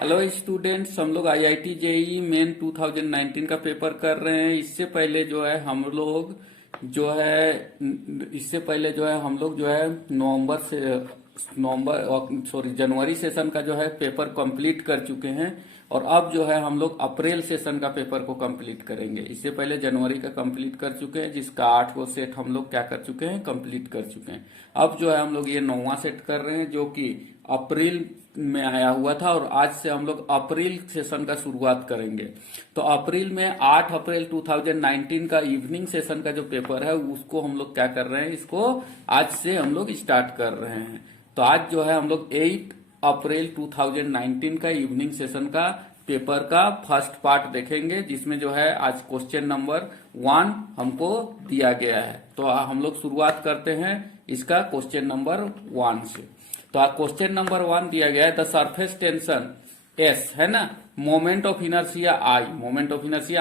Hello students, हम लोग IIT JEE main 2019 का पेपर कर रहे हैं। इससे पहले जो है हम लोग जो है जनवरी सेशन का जो है पेपर कंप्लीट कर चुके हैं। और अब जो है हम लोग अप्रैल सेशन का पेपर को कंप्लीट करेंगे। इससे पहले जनवरी का कंप्लीट कर चुके हैं, जिसका 8 गो सेट हम लोग क्या कर चुके हैं, कंप्लीट कर चुके हैं। अब जो है हम लोग ये 9वां सेट कर रहे हैं, जो कि अप्रैल में आया हुआ था। और आज से हम लोग अप्रैल सेशन का शुरुआत करेंगे। तो अप्रैल में 8 अप्रैल 2019 का इवनिंग सेशन का जो पेपर है उसको हम लोग क्या कर रहे हैं, इसको आज से हम लोग स्टार्ट कर रहे हैं। तो आज जो है हम लोग 8 अप्रैल 2019 का इवनिंग सेशन का पेपर का फर्स्ट पार्ट देखेंगे, जिसमें जो है आज क्वेश्चन नंबर 1 हमको दिया गया है। तो हम लोग शुरुआत करते हैं इसका क्वेश्चन नंबर 1 से। तो क्वेश्चन नंबर 1 दिया गया है, द सरफेस टेंशन एस है ना, moment of inertia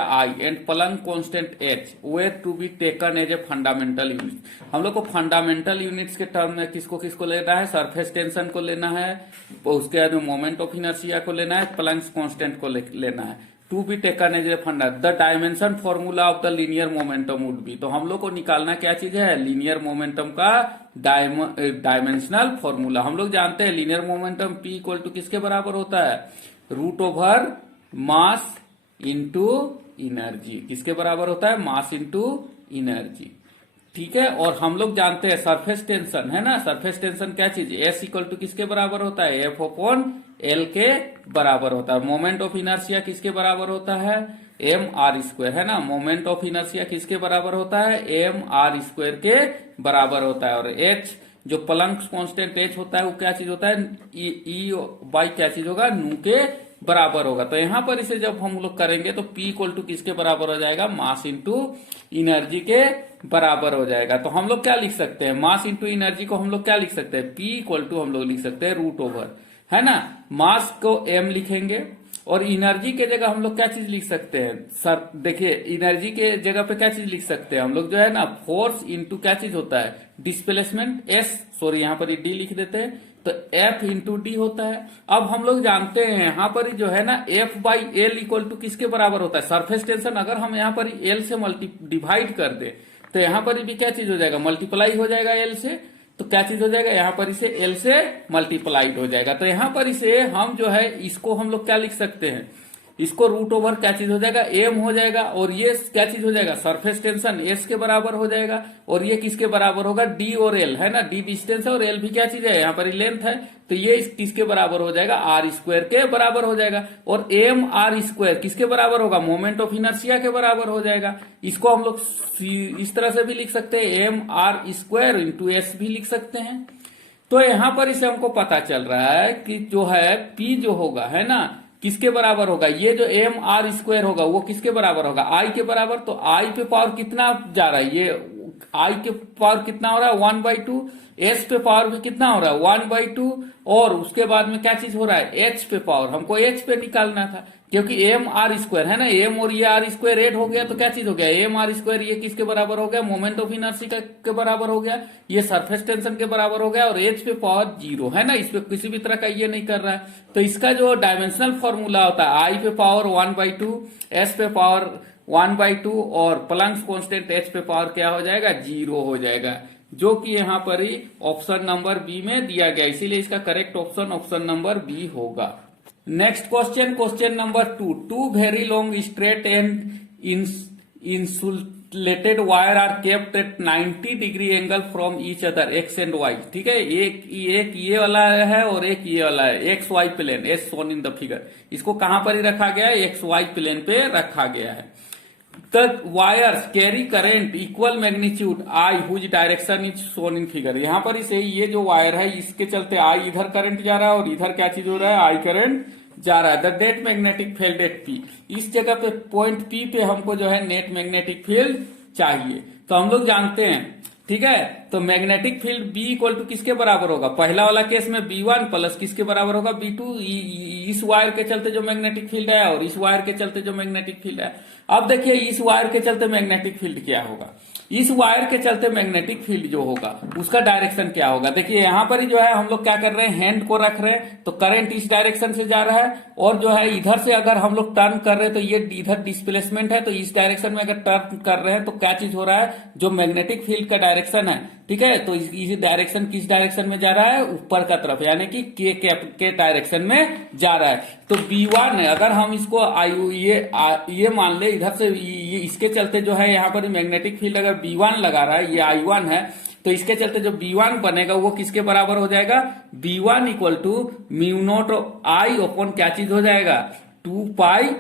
I and Planck constant h were to be taken as a fundamental unit. हम लोग को फंडामेंटल यूनिट्स के टर्म में किसको किसको लेना है, सरफेस टेंशन को लेना है, उसके बाद में मोमेंट ऑफ इनर्शिया को लेना है, प्लंग कांस्टेंट को लेना है। To be taken as a funda, the dimension formula of the linear momentum would be. तो हम लोग को निकालना क्या चीज है, लीनियर मोमेंटम का डायमेंशनल फॉर्मूला। हम लोग जानते हैं linear momentum P equal to किसके बराबर होता है, root over mass into energy. किसके बराबर होता है, मास इंटू इनर्जी। ठीक है। और हम लोग जानते हैं सरफेस टेंशन है ना, सरफेस टेंशन क्या चीज, एस इक्वल टू किसके बराबर होता है, एफ अपॉन एल के बराबर होता है। मोमेंट ऑफ इनर्शिया किसके बराबर होता है, एम आर स्क्वायर है ना, मोमेंट ऑफ इनर्शिया किसके बराबर होता है, एम आर स्क्वायर के बराबर होता है। और एच जो प्लंक्स कांस्टेंट एच होता है वो क्या चीज होता है, ई बाई क्या चीज होगा, नू के बराबर होगा। तो यहां पर इसे जब हम लोग करेंगे तो P इक्वल टू किसके बराबर हो जाएगा, मास इंटू इनर्जी के बराबर हो जाएगा। तो हम लोग क्या लिख सकते हैं, मास इंटू इनर्जी को हम लोग क्या लिख सकते हैं, P इक्वल टू हम लोग लिख सकते हैं रूट ओवर, है ना, मास को m लिखेंगे। और एनर्जी के जगह हम लोग क्या चीज लिख सकते हैं, सर देखिए एनर्जी के जगह पे क्या चीज लिख सकते हैं हम लोग, जो है ना फोर्स इंटू क्या चीज होता है, डिस्प्लेसमेंट एस, सॉरी यहाँ पर डी लिख देते हैं, तो एफ इंटू डी होता है। अब हम लोग जानते हैं यहाँ पर जो है ना F by L equal to किसके बराबर होता है, सरफेस टेंशन अगर हम यहाँ पर एल से डिवाइड कर दे तो यहाँ पर भी क्या चीज हो जाएगा, मल्टीप्लाई हो जाएगा एल से। तो क्या चीज हो जाएगा, यहाँ पर इसे एल से मल्टीप्लाइड हो जाएगा। तो यहाँ पर इसे हम जो है इसको हम लोग क्या लिख सकते हैं, इसको रूट ओवर क्या चीज हो जाएगा, एम हो जाएगा। और ये क्या चीज हो जाएगा, सरफेस टेंशन एस के बराबर हो जाएगा। और ये किसके बराबर होगा, डी और एल है ना, डी डिस्टेंस है और एल भी क्या चीज है, यहाँ पर लेंथ है। तो ये किसके बराबर हो जाएगा, आर स्क्वायर के बराबर हो जाएगा। और एम आर स्क्वायर किसके बराबर होगा, मोमेंट ऑफ इनर्शिया के बराबर हो जाएगा। इसको हम लोग इस तरह से भी लिख सकते हैं, M R square into S भी लिख सकते हैं। तो यहां पर इसे हमको पता चल रहा है कि जो है पी जो होगा है ना, किसके बराबर होगा, ये जो एम आर स्क्वायर होगा वो किसके बराबर होगा, आई के बराबर। तो आई पे पावर कितना जा रहा है, ये आई के पावर कितना हो रहा है 1/2, एस पे पावर भी कितना हो रहा है 1/2। और उसके बाद में क्या चीज हो रहा है, एच पे पावर, हमको एच पे निकालना था क्योंकि एम आर स्क्वायर है ना, एम और ये आर स्क्वायर एड हो गया तो क्या चीज हो गया, एम आर स्क्वायर ये किसके बराबर हो गया, मोमेंट ऑफ इनर्शिया के बराबर हो गया, ये सरफेस टेंशन के बराबर हो गया। और एच पे पावर 0 है ना, इस पे किसी भी तरह का ये नहीं कर रहा है। तो इसका जो डायमेंशनल फॉर्मूला होता है, आई पे पावर 1/2, एस पे पावर 1/2 और प्लंक्स कांस्टेंट एच पे पावर क्या हो जाएगा, 0 हो जाएगा, जो कि यहाँ पर ही ऑप्शन नंबर बी में दिया गया। इसीलिए इसका correct option option number B होगा। Next question, question number 2, two very long straight and insulated wire are kept at 90 degree angle from each other X and Y. ठीक है, एक ये वाला है और एक ये वाला है, X Y plane as shown in the figure. इसको कहां पर ही रखा गया है, एक्स वाई प्लेन पे रखा गया है। The wires carry current equal magnitude I whose direction is shown in figure। यहाँ पर इसे ये जो वायर है इसके चलते I इधर करंट जा रहा है और इधर क्या चीज हो रहा है, I करंट जा रहा है। The net magnetic field at P, इस जगह पे पॉइंट P पे हमको जो है नेट मैग्नेटिक फील्ड चाहिए। तो हम लोग जानते हैं, ठीक है, तो magnetic field B equal to किसके बराबर होगा, पहला वाला केस में B1 प्लस किसके बराबर होगा, B2। इस वायर के चलते जो मैग्नेटिक फील्ड है और इस वायर के चलते जो मैग्नेटिक फील्ड है। अब देखिए इस वायर के चलते मैग्नेटिक फील्ड क्या होगा, इस वायर के चलते मैग्नेटिक फील्ड जो होगा उसका डायरेक्शन क्या होगा। देखिए यहां पर ही जो है हम लोग क्या कर रहे हैं, हैंड को रख रहे हैं तो करंट इस डायरेक्शन से जा रहा है, और जो है इधर से अगर हम लोग टर्न कर रहे हैं तो ये इधर डिस्प्लेसमेंट है, तो इस डायरेक्शन में अगर टर्न कर रहे हैं तो क्या चीज हो रहा है, जो मैग्नेटिक फील्ड का डायरेक्शन है, ठीक है, तो इस डायरेक्शन किस डायरेक्शन में जा रहा है, ऊपर का तरफ, यानी कि के डायरेक्शन में जा रहा है। तो B1 अगर हम इसको ये मान ले इधर से ये इसके चलते जो है यहाँ पर मैग्नेटिक फील्ड अगर B1 लगा रहा है, ये I1 है, तो इसके चलते जो B1 बनेगा वो किसके बराबर हो जाएगा, B1 equal to mu naught I upon क्या चीज हो जाएगा, 2 पाई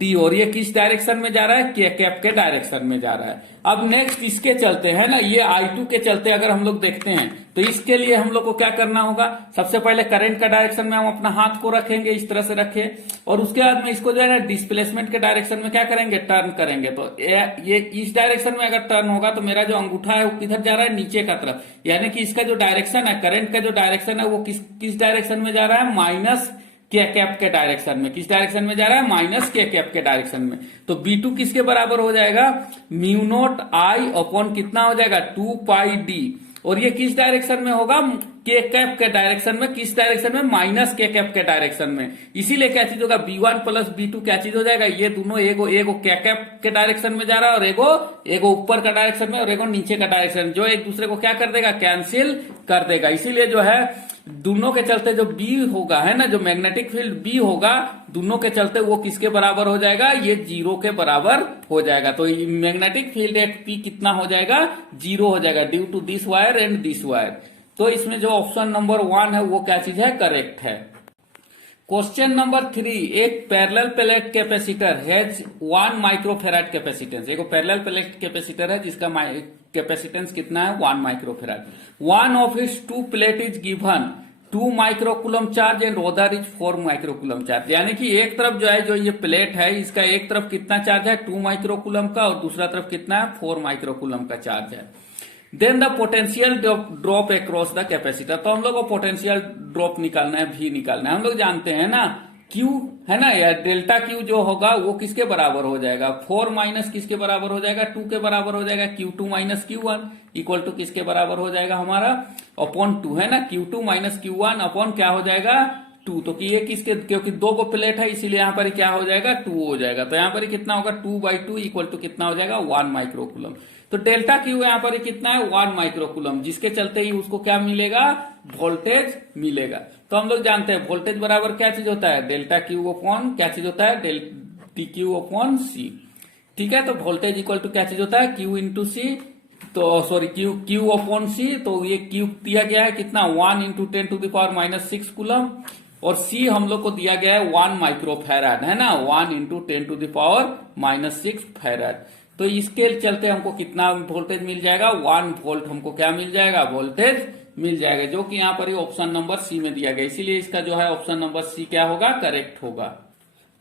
D। और ये किस डायरेक्शन में जा रहा है, के कैप के डायरेक्शन में जा रहा है। अब नेक्स्ट इसके चलते है ना, ये I2 के चलते अगर हम लोग देखते हैं तो इसके लिए हम लोग को क्या करना होगा, सबसे पहले करंट का डायरेक्शन में हम अपना हाथ को रखेंगे, इस तरह से रखें, और उसके बाद में इसको जो है ना डिस्प्लेसमेंट के डायरेक्शन में क्या करेंगे, टर्न करेंगे। तो ये इस डायरेक्शन में अगर टर्न होगा तो मेरा जो अंगूठा है वो किधर जा रहा है, नीचे का तरफ, यानी कि इसका जो डायरेक्शन है, करंट का जो डायरेक्शन है वो किस डायरेक्शन में जा रहा है, माइनस के कैप के डायरेक्शन में। किस डायरेक्शन में जा रहा है, माइनस के कैप के डायरेक्शन में। तो B2 किसके बराबर हो जाएगा, म्यू नॉट I अपॉन कितना हो जाएगा, 2 पाई D। और ये किस डायरेक्शन में होगा, के कैप के डायरेक्शन में, किस डायरेक्शन में, माइनस के कैप के डायरेक्शन में। इसीलिए क्या चीज होगा, B1 प्लस B2 क्या चीज हो जाएगा, ये दोनों एगो के कैप के डायरेक्शन में जा रहा है और एगो ऊपर का डायरेक्शन में और एगो नीचे का डायरेक्शन, जो एक दूसरे को क्या कर देगा, कैंसिल कर देगा। इसीलिए जो है दोनों के चलते जो B होगा है ना, जो मैग्नेटिक फील्ड B होगा दोनों के चलते वो किसके बराबर हो जाएगा, ये 0 के बराबर हो जाएगा। तो मैग्नेटिक फील्ड एट P कितना हो जाएगा, 0 हो जाएगा, due to this wire and this wire. तो इसमें जो ऑप्शन नंबर 1 है वो क्या चीज है, करेक्ट है। क्वेश्चन नंबर 3, एक parallel plate capacitor has 1 microfarad capacitance. एक पैरेलल प्लेट कैपेसिटर है जिसका कैपेसिटेंस कितना है, 1 microfarad. One of its 2 plate is given 2 microcoulomb charge and other is 4 microcoulomb charge. यानी कि एक तरफ जो है, जो ये प्लेट है इसका एक तरफ कितना चार्ज है, 2 माइक्रोकुलम का, और दूसरा तरफ कितना है, 4 माइक्रोकुलम का चार्ज है। Then the potential drop across the capacitor. तो हम लोग को पोटेंशियल ड्रॉप निकालना है, भी निकालना है। हम लोग जानते हैं ना Q है ना, या डेल्टा Q जो होगा वो किसके बराबर हो जाएगा, 4 माइनस किसके बराबर हो जाएगा, 2 के बराबर हो जाएगा, Q2 minus Q1 equal to किसके बराबर हो जाएगा, हमारा अपॉन 2 है ना, Q2 माइनस Q1 अपॉन क्या हो जाएगा, 2। तो कि ये किसके, क्योंकि 2 को प्लेट है इसीलिए यहाँ पर क्या हो जाएगा, 2 हो जाएगा। तो यहाँ पर कितना होगा, 2/2 इक्वल टू कितना हो जाएगा, 1 माइक्रोकुलम। तो डेल्टा Q यहाँ पर कितना है, 1 माइक्रोकुलम, जिसके चलते ही उसको क्या मिलेगा, वोल्टेज मिलेगा। तो हम लोग जानते हैं वोल्टेज बराबर क्या चीज होता है, डेल्टा Q अपॉन क्या चीज होता है, dQ अपॉन C। ठीक है, तो वोल्टेज इक्वल टू क्या चीज होता है, Q इंटू C। तो सॉरी Q अपॉन C, तो ये Q दिया गया है कितना, 1 into 10 to the power minus 6 coulomb, और C हम लोग को दिया गया है 1 माइक्रोफैराड है ना, 1 into 10 to the power minus 6 farad. तो इसके चलते हमको कितना वोल्टेज मिल जाएगा, 1 वोल्ट हमको क्या मिल जाएगा, वोल्टेज मिल जाएगा, जो कि यहाँ पर ही ऑप्शन नंबर C में दिया गया। इसीलिए इसका जो है ऑप्शन नंबर C क्या होगा, करेक्ट होगा।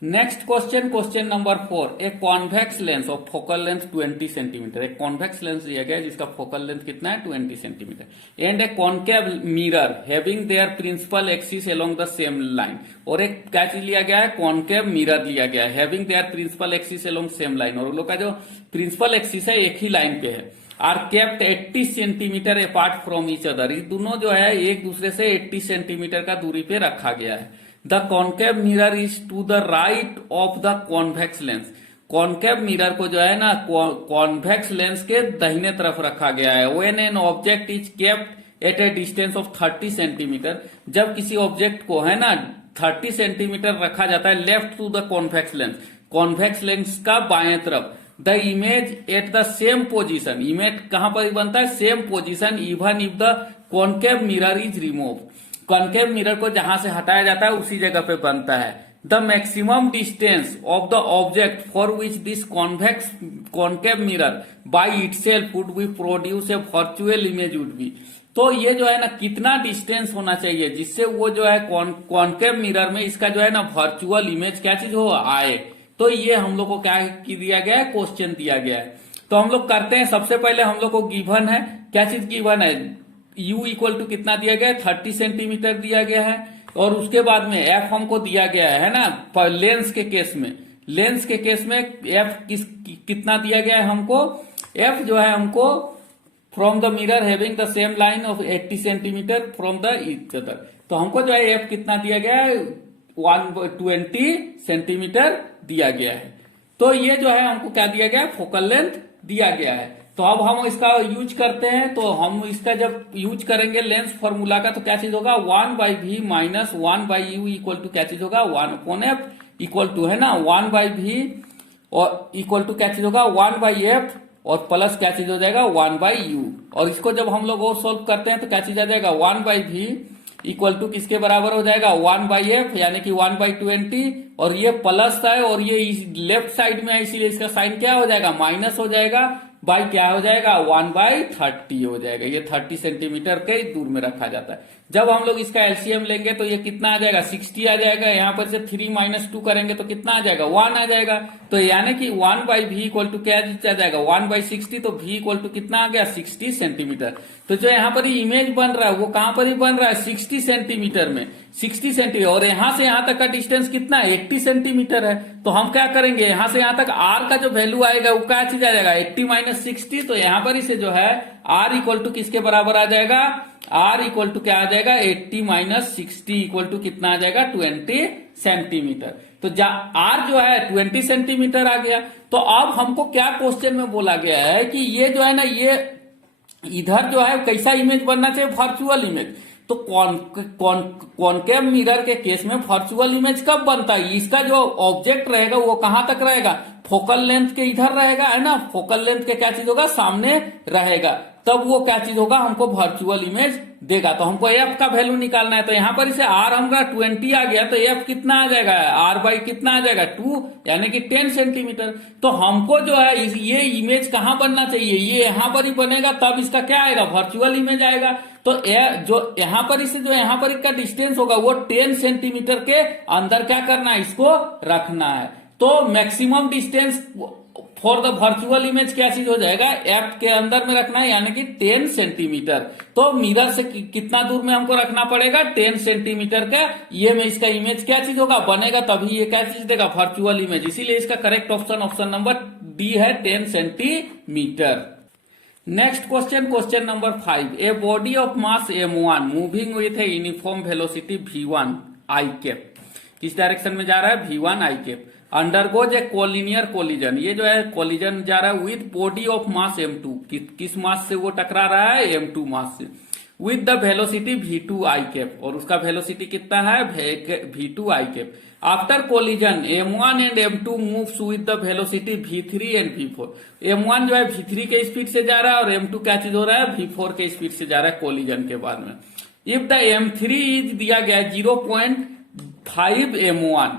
नेक्स्ट क्वेश्चन, क्वेश्चन नंबर 4, एक convex lens of focal length 20 centimetre. एक कॉन्वेक्स लेंस दिया गया है जिसका फोकल लेंथ कितना है, 20 centimetre, and a concave mirror having their principal axis along the same line. और एक क्या चीज लिया गया है, कॉन्केव मिरर लिया गया है, having their principal axis along same line, और उन लोग का जो प्रिंसिपल एक्सिस है एक ही लाइन पे है। Are kept 80 centimetre apart from each other. ये दोनों जो है एक दूसरे से 80 सेंटीमीटर का दूरी पे रखा गया है। The concave mirror is to the right of the convex lens. Concave mirror को जो है ना कॉन्वेक्स लेंस के दाहिने तरफ रखा गया है। When an object is kept at A distance of 30 centimetre, जब किसी ऑब्जेक्ट को है ना 30 सेंटीमीटर रखा जाता है left to the convex lens, convex lens का बाएं तरफ, the image at the same position, image कहां पर बनता है, same position, even if the concave mirror is remove. Concave mirror को जहां से हटाया जाता है उसी जगह पे बनता है। The maximum distance of the object for which this convex concave mirror by itself would be produce a virtual image would be. तो ये जो है ना कितना डिस्टेंस होना चाहिए जिससे वो जो है कॉन्केव मिरर में इसका जो है ना वर्चुअल इमेज क्या चीज हो आए। तो ये हम लोग को क्या दिया गया है, क्वेश्चन दिया गया है। तो हम लोग करते हैं, सबसे पहले हम लोग को गिवन है, क्या चीज गिवन है, u इक्वल टू कितना दिया गया है, 30 सेंटीमीटर दिया गया है, और उसके बाद में f हमको दिया गया है ना, लेंस के केस में, लेंस के केस में f कितना दिया गया है हमको, f जो है हमको from the mirror having the same line of 80 centimetre from the each other, तो हमको जो है f कितना दिया गया है, 120 सेंटीमीटर दिया गया है। तो ये जो है हमको क्या दिया गया है, फोकल लेंथ दिया गया है। तो अब हम इसका यूज करते हैं, तो हम इसका जब यूज करेंगे लेंस फॉर्मूला का, तो क्या चीज होगा, 1/v minus 1/u equal to क्या चीज होगा, 1/f इक्वल टू है ना 1/v और इक्वल टू क्या चीज होगा 1/f और प्लस क्या चीज हो जाएगा 1/u। और इसको जब हम लोग और सोल्व करते हैं तो क्या चीज आ जाएगा 1/v इक्वल टू किसके बराबर हो जाएगा 1/f यानी कि 1/20, और ये प्लस है और ये लेफ्ट साइड में है, इसीलिए इसका साइन क्या हो जाएगा, माइनस हो जाएगा, बाई क्या हो जाएगा 1/30 हो जाएगा। ये 30 सेंटीमीटर के दूर में रखा जाता है। जब हम लोग इसका एलसीएम लेंगे तो ये कितना आ जाएगा 60 आ जाएगा, यहाँ पर से 3 - 2 करेंगे तो कितना आ जाएगा 1 आ जाएगा। तो यानी कि 1/v इक्वल टू क्या आ जाएगा 1/60, तो v इक्वल टू कितना आ गया 60 सेंटीमीटर। तो जो यहाँ पर इमेज बन रहा है वो कहां पर ही बन रहा है 60 सेंटीमीटर में, 60 सेंटीमीटर, और यहां से यहां तक का डिस्टेंस कितना है 80 सेंटीमीटर है। तो हम क्या करेंगे, यहां से यहां तक r का जो वैल्यू आएगा वो क्या चीज आ जाएगा 80 - 60, तो यहां पर इसे जो है r इक्वल टू किसके बराबर आ जाएगा, r इक्वल टू क्या आ जाएगा 80 - 60 इक्वल टू कितना आ जाएगा 20 सेंटीमीटर। तो r जो है 20 सेंटीमीटर आ गया। तो अब हमको क्या क्वेश्चन में बोला गया है कि ये जो है ना, ये इधर जो है कैसा इमेज बनना चाहिए, वर्चुअल इमेज। तो कॉनकेव मिरर के केस में वर्चुअल इमेज कब बनता है, इसका जो ऑब्जेक्ट रहेगा वो कहां तक रहेगा, फोकल लेंथ के इधर रहेगा है ना, फोकल लेंथ के क्या चीज होगा सामने रहेगा, तब वो क्या चीज होगा हमको वर्चुअल इमेज देगा। तो हमको एफ का वैल्यू निकालना है, तो यहां पर इसे आर हमका 20 आ गया, तो एफ कितना आ जाएगा आर बाई कितना आ जाएगा 2 यानी कि 10 सेंटीमीटर। तो हमको जो है ये इमेज कहां बनना चाहिए, ये यहां पर ही बनेगा, तब इसका क्या आएगा वर्चुअल इमेज आएगा। तो जो यहां पर इसे जो यहां पर इसका डिस्टेंस होगा वो 10 सेंटीमीटर के अंदर क्या करना है, इसको रखना है। तो maximum distance for the virtual image क्या चीज हो जाएगा, एफ के अंदर में रखना है यानी कि 10 सेंटीमीटर। तो मिरर से कितना दूर में हमको रखना पड़ेगा 10 सेंटीमीटर का, ये में इसका इमेज क्या चीज होगा बनेगा, तभी ये क्या चीज देगा वर्चुअल इमेज। इसीलिए इसका करेक्ट ऑप्शन नंबर डी है 10 centimetre. Next question, question number 5, a body of mass m1 moving with a uniform velocity v1 i cap, किस डायरेक्शन में जा रहा है v1 i cap, undergoes A collinear collision, ये जो है कोलिजन जा रहा है with body of mass m2, किस मास से वो टकरा रहा है m2 मास से, with the velocity v2 i cap, और उसका वेलोसिटी कितना है v2 i cap. After collision m1 and m2 moves with the velocity v3 and v4, m1 जो है v3 के स्पीड से जा रहा है और m2 क्या चीज हो रहा है v4 के स्पीड से जा रहा है कोलिजन के बाद में। इफ द m3 इज दिया गया है 0.5 m1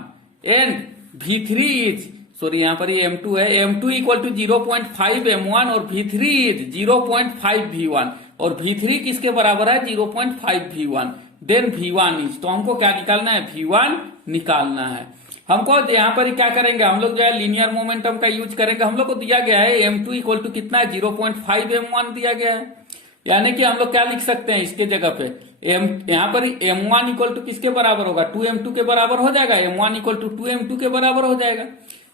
and v3 is, sorry यहाँ पर ये m2 है, m2 इक्वल टू 0.5 m1 और v3 इज 0.5 v1, और v3 किसके बराबर है 0.5 v1, देन v1 इज, तो हमको क्या निकालना है v1 निकालना है। हमको यहाँ पर क्या करेंगे हम लोग जो है लीनियर मोमेंटम का यूज करेंगे। हम लोग को दिया गया है m2 इक्वल टू कितना है 0.5 m1 दिया गया है, यानी कि हम लोग क्या लिख सकते हैं इसके जगह पे यहाँ पर m1 इक्वल टू किसके बराबर होगा 2m2 के बराबर हो जाएगा, m1 इक्वल टू 2m2 के बराबर हो जाएगा।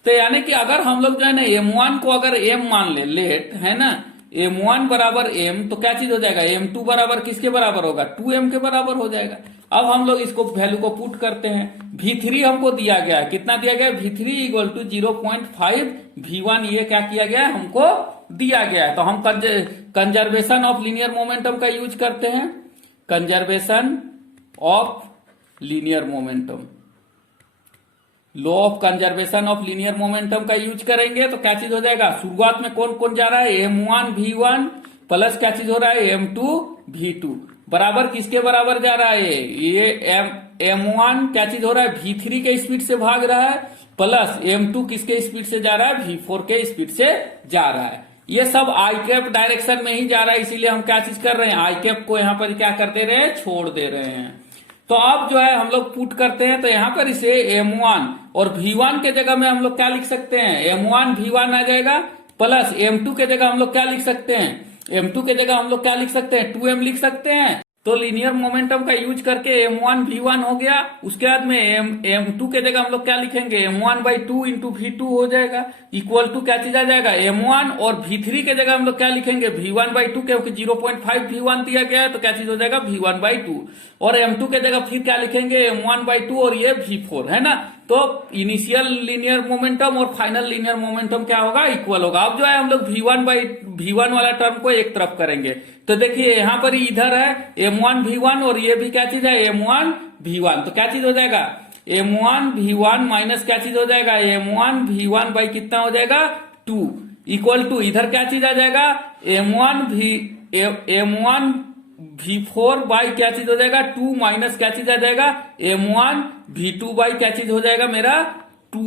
तो यानी कि अगर हम लोग जो है ना m1 को अगर m मान ले लेट है ना, m1 बराबर m, तो क्या चीज हो जाएगा m2 बराबर किसके बराबर होगा 2m के बराबर हो जाएगा। अब हम लोग इसको वैल्यू को पुट करते हैं, v3 हमको दिया गया है, कितना दिया गया है v3 इक्वल टू 0.5 v1, ये क्या किया गया है हमको दिया गया है। तो हम कंजर्वेशन ऑफ लीनियर मोमेंटम का यूज करते हैं, conservation of linear momentum, law of conservation of linear momentum का यूज करेंगे तो क्या चीज हो जाएगा, शुरुआत में कौन कौन जा रहा है m1 v1 प्लस क्या चीज हो रहा है m2 v2 बराबर किसके बराबर जा रहा है, ये m1 क्या चीज हो रहा है v3 के स्पीड से भाग रहा है, प्लस m2 किसके स्पीड से जा रहा है v4 के स्पीड से जा रहा है। ये सब आई कैप डायरेक्शन में ही जा रहा है, इसीलिए हम क्या चीज कर रहे हैं आई कैप को यहाँ पर क्या कर दे रहे हैं छोड़ दे रहे हैं। तो अब जो है हम लोग पुट करते हैं, तो यहाँ पर इसे m1 और v1 के जगह में हम लोग क्या लिख सकते हैं m1 v1 आ जाएगा, प्लस M2 के जगह हम लोग क्या लिख सकते हैं, M2 के जगह हम लोग क्या लिख सकते हैं, 2m लिख सकते हैं। तो लीनियर मोमेंटम का यूज करके M1 V1 हो गया। उसके बाद में M2 के जगह हम लोग क्या लिखेंगे, M1/2 इंटू V2 हो जाएगा, इक्वल टू क्या चीज आ जाएगा M1, और V3 के जगह हम लोग क्या लिखेंगे V1/2, क्योंकि 0.5 V1 दिया गया है तो क्या चीज हो जाएगा V1/2, और M2 के जगह फिर क्या लिखेंगे M1/2 और ये V4 है ना। तो इनिशियल लीनियर मोमेंटम और फाइनल लीनियर मोमेंटम क्या होगा, इक्वल होगा। अब जो है हम लोग V1 वाला टर्म को एक तरफ करेंगे। तो देखिए यहाँ पर इधर है M1 V1 और ये भी क्या चीज है M1 V1, तो क्या चीज हो जाएगा M1 V1 माइनस क्या चीज हो जाएगा M1 V1 बाई कितना हो जाएगा 2, इक्वल टू इधर क्या चीज आ जाएगा M1 V4 बाई क्या चीज हो जाएगा 2 माइनस क्या चीज आ जाएगा M1 V2 बाई क्या चीज हो जाएगा मेरा 2,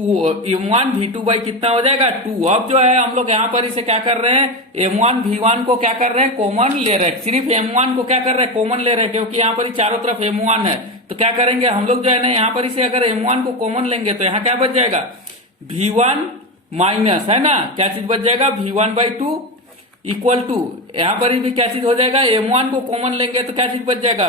M1 V2 बाई कितना हो जाएगा 2। अब जो है हम लोग यहाँ पर इसे क्या कर रहे हैं M1 V1 को क्या कर रहे हैं कॉमन ले रहे हैं, सिर्फ M1 को क्या कर रहे हैं कॉमन ले रहे हैं, क्योंकि यहाँ पर ही चारों तरफ M1 है। तो क्या करेंगे हम लोग जो है ना यहाँ पर इसे अगर M1 को कॉमन लेंगे तो यहाँ क्या बच जाएगा V1 माइनस है ना क्या चीज बच जाएगा V1/2 इक्वल टू यहाँ पर भी क्या चीज हो जाएगा M1 को कॉमन लेंगे तो क्या चीज बच जाएगा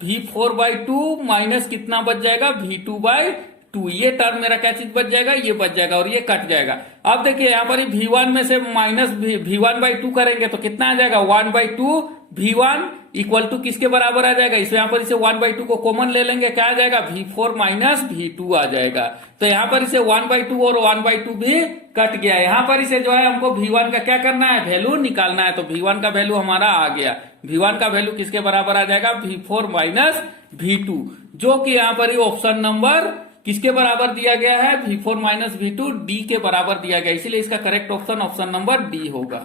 V4/2 माइनस कितना बच जाएगा V2/2। ये टर्म मेरा क्या चीज बच जाएगा, ये बच जाएगा और ये कट जाएगा। अब देखिए यहाँ पर V1 में से माइनस V1/2 करेंगे तो कितना आ जाएगा 1/2 V1 इक्वल टू किसके बराबर आ जाएगा, इसे यहाँ पर इसे 1/2 को कॉमन ले लेंगे, क्या आ जाएगा V4 माइनस V2 आ जाएगा। तो यहाँ पर इसे 1/2 और 1/2 भी कट गया। यहाँ पर इसे जो है हमको V1 का क्या करना है, वैल्यू निकालना है। तो V1 का वैल्यू हमारा आ गया। V1 का वैल्यू किसके बराबर आ जाएगा V4 माइनस V2, जो कि यहाँ पर ही ऑप्शन नंबर किसके बराबर दिया गया है V4 माइनस V2 D के बराबर दिया गया, इसीलिए इसका correct option option number D होगा।